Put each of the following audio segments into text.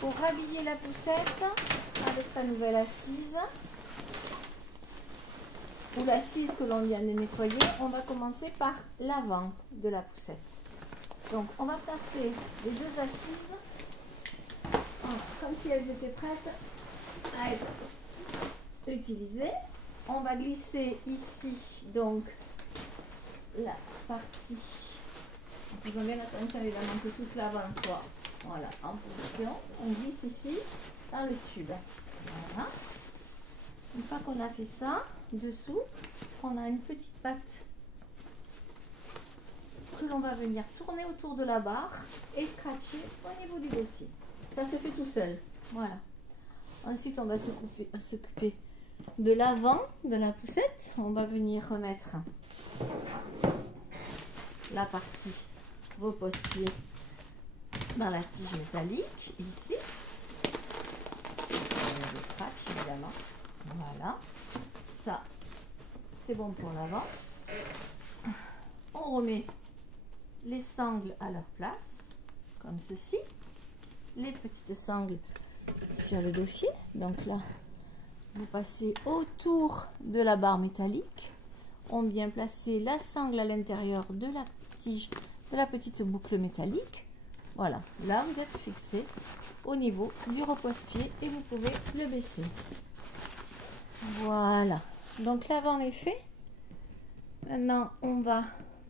Pour habiller la poussette avec sa nouvelle assise, ou l'assise que l'on vient de nettoyer, on va commencer par l'avant de la poussette. Donc on va placer les deux assises comme si elles étaient prêtes à être utilisées. On va glisser ici donc la partie, en faisant bien attention évidemment que toute l'avant soit voilà, en position. On glisse ici dans le tube. Voilà. Une fois qu'on a fait ça, dessous, on a une petite patte que l'on va venir tourner autour de la barre et scratcher au niveau du dossier. Ça se fait tout seul. Voilà. Ensuite, on va s'occuper de l'avant de la poussette. On va venir remettre la partie repose-pied dans la tige métallique, ici. Le scratch, évidemment. Voilà. Ça, c'est bon pour l'avant. On remet les sangles à leur place, comme ceci. Les petites sangles sur le dossier. Donc là, vous passez autour de la barre métallique. On vient placer la sangle à l'intérieur de la tige, de la petite boucle métallique. Voilà, là vous êtes fixé au niveau du repose-pied et vous pouvez le baisser. Voilà, donc l'avant est fait. Maintenant, on va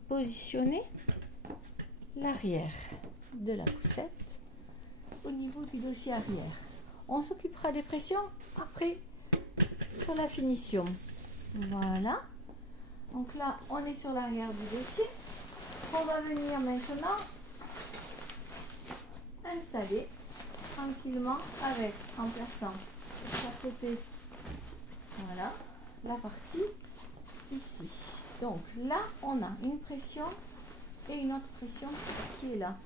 positionner l'arrière de la poussette au niveau du dossier arrière. On s'occupera des pressions après sur la finition. Voilà. Donc là, on est sur l'arrière du dossier. On va venir maintenant installer tranquillement avec, en plaçant à côté, voilà, la partie ici. Donc là, on a une pression et une autre pression qui est là.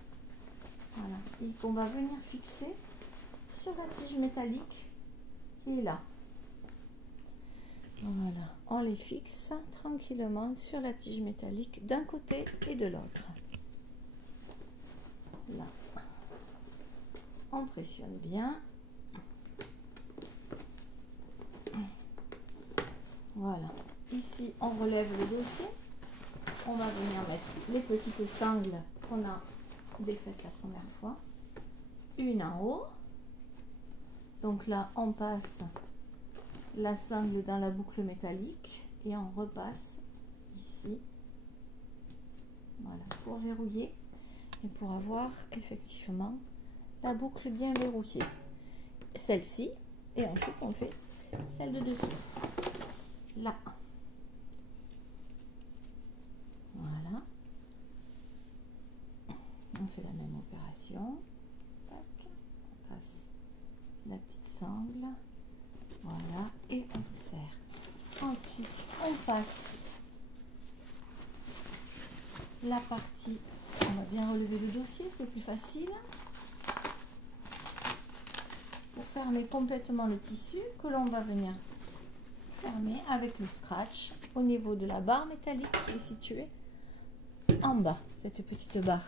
Voilà, et qu'on va venir fixer sur la tige métallique qui est là. Voilà, on les fixe tranquillement sur la tige métallique d'un côté et de l'autre. Là, on pressionne bien. Voilà, ici on relève le dossier. On va venir mettre les petites sangles qu'on a défaites la première fois. Une en haut. Donc là, on passe la sangle dans la boucle métallique et on repasse ici. Voilà, pour verrouiller et pour avoir effectivement la boucle bien verrouillée. Celle-ci, et ensuite on fait celle de dessous. Là. Voilà. On fait la même opération. Tac. On passe la petite sangle. Voilà. Et on serre. Ensuite, on passe la partie. On va bien relever le dossier, c'est plus facile. Pour fermer complètement le tissu que l'on va venir fermer avec le scratch au niveau de la barre métallique qui est située en bas, cette petite barre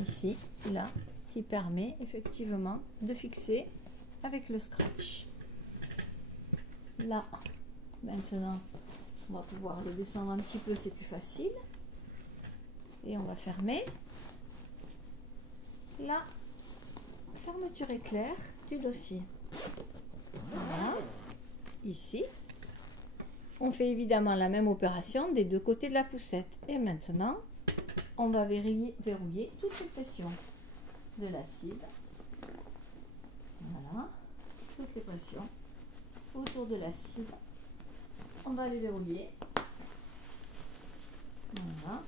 ici, là, qui permet effectivement de fixer avec le scratch. Là, maintenant, on va pouvoir le descendre un petit peu, c'est plus facile. Et on va fermer. La fermeture éclair du dossier. Voilà. Ici, on fait évidemment la même opération des deux côtés de la poussette. Et maintenant, on va verrouiller toutes les pressions de l'assise. Voilà, toutes les pressions autour de l'assise. On va les verrouiller. Voilà.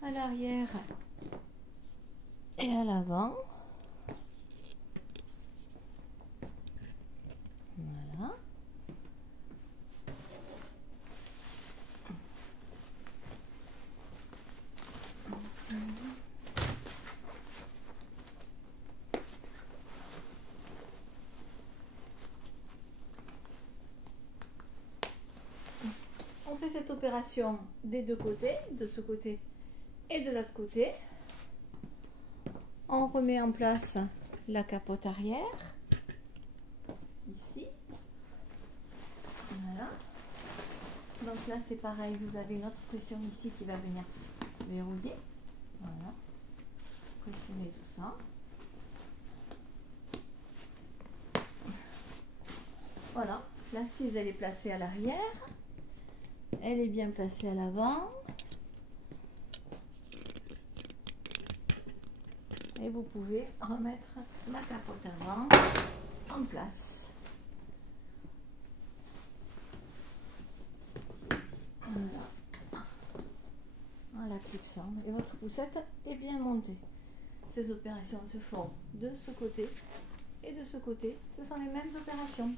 À l'arrière et à l'avant. Voilà. On fait cette opération des deux côtés, de ce côté et de l'autre côté. On remet en place la capote arrière, ici. Voilà. Donc là c'est pareil, vous avez une autre pression ici qui va venir verrouiller. Voilà. Pressionnez tout ça. Voilà, l'assise elle est placée à l'arrière. Elle est bien placée à l'avant. Et vous pouvez remettre la capote avant en place. Voilà. Voilà, clipson. Et votre poussette est bien montée. Ces opérations se font de ce côté et de ce côté. Ce sont les mêmes opérations.